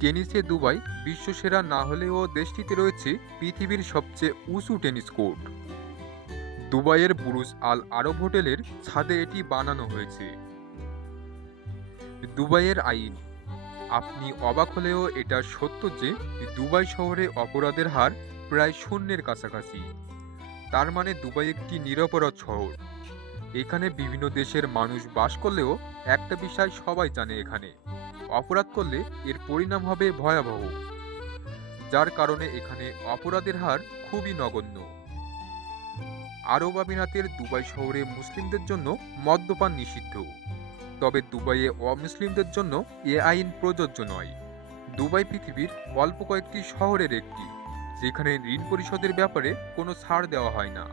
টেনিসে Dubai, বিশ্বসেরা না হলেও দেশটিতে রয়েছে পৃথিবীর সবচেয়ে উঁচু টেনিস কোর্ট। দুবাইয়ের বুরুজ আল আরব হোটেলের ছাদে এটি বানানো হয়েছে। দুবাইয়ের আইন। আপনি অবাক হলেও এটা সত্য যে দুবাই শহরে অপরাধের হার প্রায় শূন্যের কাছাকাছি। তার মানে দুবাই একটি নিরপরাধ শহর। এখানে বিভিন্ন দেশের মানুষ বাস করলেও একটা বিষয় সবাই জানে এখানে। অপরাধ করলে এর পরিণাম হবে ভয়াবহ, যার কারণে এখানে অপরাধের হার খুবই নগণ্য। আরব আমিরাতের দুবাই শহরে মুসলিমদের জন্য মদ্যপান নিষিদ্ধ, তবে দুবাইয়ে অমুসলিমদের জন্য এ আইন প্রযোজ্য নয়। দুবাই পৃথিবীর অল্প কয়েকটি শহরের একটি, যেখানে ঋণ পরিশোধের ব্যাপারে কোনো ছাড় দেওয়া হয় না।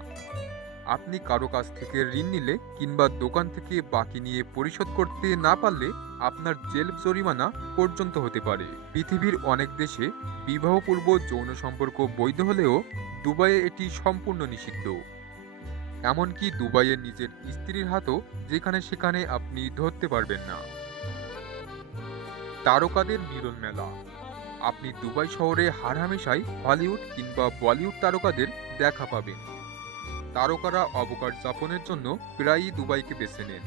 আপনি কারও কাছ থেকে ঋণ নিলে কিংবা দোকান থেকে বাকি নিয়ে পরিশোধ করতে না পারলে আপনার জেল জরিমানা পর্যন্ত হতে পারে। পৃথিবীর অনেক দেশে বিবাহপূর্ব যৌন সম্পর্ক বৈধ হলেও দুবাইয়ে এটি সম্পূর্ণ নিষিদ্ধ। এমনকি দুবাইয়ের নিজের স্ত্রীর হাতও যেখানে সেখানে আপনি ধরতে পারবেন না। তারকাদের মিলন মেলা। আপনি দুবাই শহরে হারহামেশাই হলিউড কিংবা বলিউড তারকাদের দেখা পাবেন। তারকারা অবকাশ যাপনের জন্য প্রায়ই দুবাইকে বেছে নেন।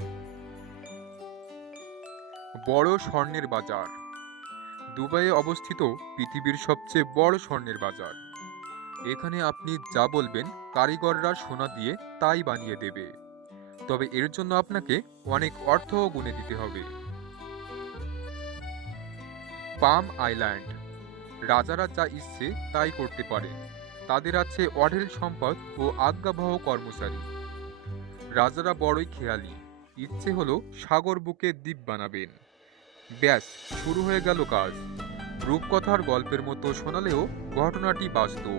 বড় স্বর্ণের বাজার। দুবাইয়ে অবস্থিত পৃথিবীর সবচেয়ে বড় স্বর্ণের বাজার। এখানে আপনি যা বলবেন, কারিগররা সোনা দিয়ে তাই বানিয়ে দেবে। তবে এর জন্য আপনাকে অনেক অর্থও গুনে দিতে হবে। Palm island. রাজারা যা ইচ্ছে তাই করতে পারে। তাদের আছে অঢেল সম্পদ ও আজ্ঞাবহ কর্মচারী। রাজারা বড়ই খেয়ালি। ইচ্ছে হলো সাগর বুকে দ্বীপ বানাবেন। ব্যাস, শুরু হয়ে গেল কাজ। রূপকথার গল্পের মতো শোনালেও ঘটনাটি বাস্তব।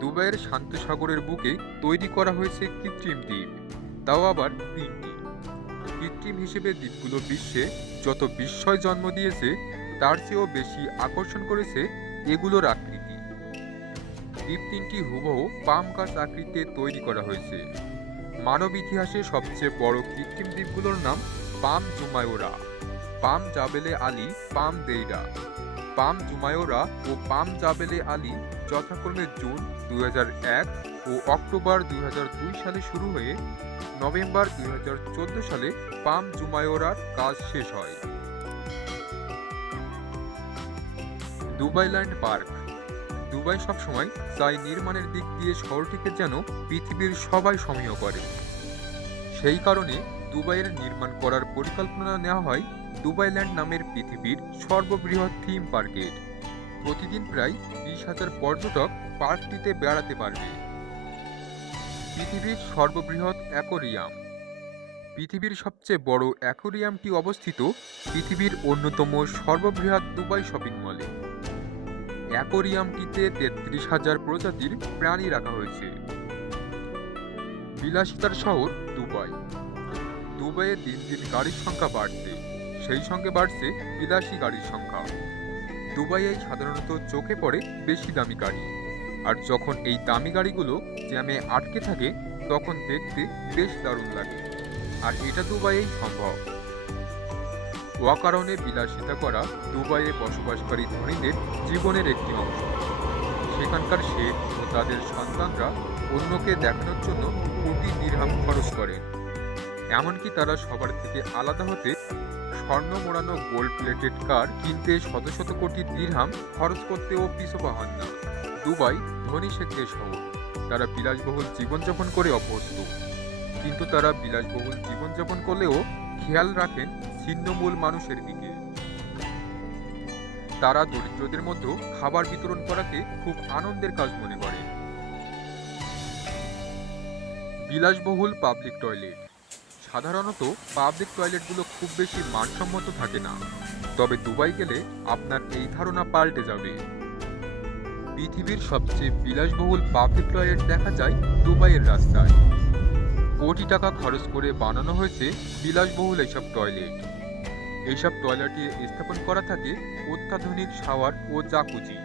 দুবাইয়ের শান্ত সাগরের বুকে তৈরি করা হয়েছে কৃত্রিম দ্বীপ, তাও আবার তিনটি। কৃত্রিম হিসেবে দ্বীপগুলো বিশ্বে যত বিস্ময় জন্ম দিয়েছে, তার চেয়েও বেশি আকর্ষণ করেছে এগুলোর দ্বীপ তিনটি হুবহু পাম গাছ আকৃতিতে তৈরি করা হয়েছে। মানব ইতিহাসে সবচেয়ে বড় কৃত্রিম দ্বীপগুলোর নাম পাম জুমায়োরা, পাম জাবেলে আলী, পাম দেইরা। পাম জুমায়োরা ও পাম জাবেলে আলী যথাক্রমে জুন দুই হাজার এক ও অক্টোবর দুই হাজার দুই সালে শুরু হয়ে নভেম্বর দুই হাজার চোদ্দ সালে পাম জুমায়োরার কাজ শেষ হয়। দুবাইল্যান্ড পার্ক দুবাই সবসময় চাই নির্মাণের দিক দিয়ে শহরটিকে যেন পৃথিবীর সবাই সমীহ করে। সেই কারণে দুবাইয়ের নির্মাণ করার পরিকল্পনা নেওয়া হয় দুবাইল্যান্ড নামের পৃথিবীর সর্ববৃহৎ থিম পার্কের প্রতিদিন প্রায় বিশ হাজার পর্যটক পার্কটিতে বেড়াতে পারবে। পৃথিবীর সর্ববৃহৎ অ্যাকোরিয়াম। পৃথিবীর সবচেয়ে বড় অ্যাকোরিয়ামটি অবস্থিত পৃথিবীর অন্যতম সর্ববৃহৎ দুবাই শপিং মলে। অ্যাকোরিয়ামটিতে তেত্রিশ হাজার প্রজাতির প্রাণী রাখা হয়েছে। বিলাসিতার শহর দুবাই। দুবাইয়ে দিন দিন গাড়ির সংখ্যা বাড়ছে, সেই সঙ্গে বাড়ছে বিলাসী গাড়ির সংখ্যা। দুবাইয়ে সাধারণত চোখে পড়ে বেশি দামি গাড়ি। আর যখন এই দামি গাড়িগুলো জ্যামে আটকে থাকে, তখন দেখতে বেশ দারুণ লাগে। আর এটা দুবাইয়েই সম্ভব। অকারণে বিলাসিতা করা দুবাইয়ে বসবাসকারী ধনীদের জীবনের একটি অংশ। সেখানকার শেখ ও তাদের সন্তানরা অন্যকে দেখানোর জন্য কোটি দিরহাম খরচ করেন। এমনকি তারা সবার থেকে আলাদা হতে স্বর্ণ মোড়ানো গোল্ড প্লেটেড কার কিনতে শত শত কোটি দিরহাম খরচ করতেও পিছপা হন না। দুবাই ধনী শেখদের শহর। তারা বিলাসবহুল জীবনযাপন করে অভ্যস্ত। কিন্তু তারা বিলাসবহুল জীবনযাপন করলেও খেয়াল রাখেন ছিন্নমূল মানুষের দিকে। তারা দরিদ্রদের মধ্যে খাবার বিতরণ করাকে খুব আনন্দের কাজ মনে করে। বিলাসবহুল পাবলিক টয়লেট সাধারণত পাবলিক টয়লেটগুলো খুব বেশি মানসম্মত থাকে না। তবে দুবাই গেলে আপনার এই ধারণা পাল্টে যাবে। পৃথিবীর সবচেয়ে বিলাসবহুল পাবলিক টয়লেট দেখা যায় দুবাইয়ের রাস্তায়। কোটি টাকা খরচ করে বানানো হয়েছে বিলাসবহুল এইসব টয়লেট। এইসব টয়লেটে স্থাপন করা থাকে অত্যাধুনিক শাওয়ার ও জাকুজি।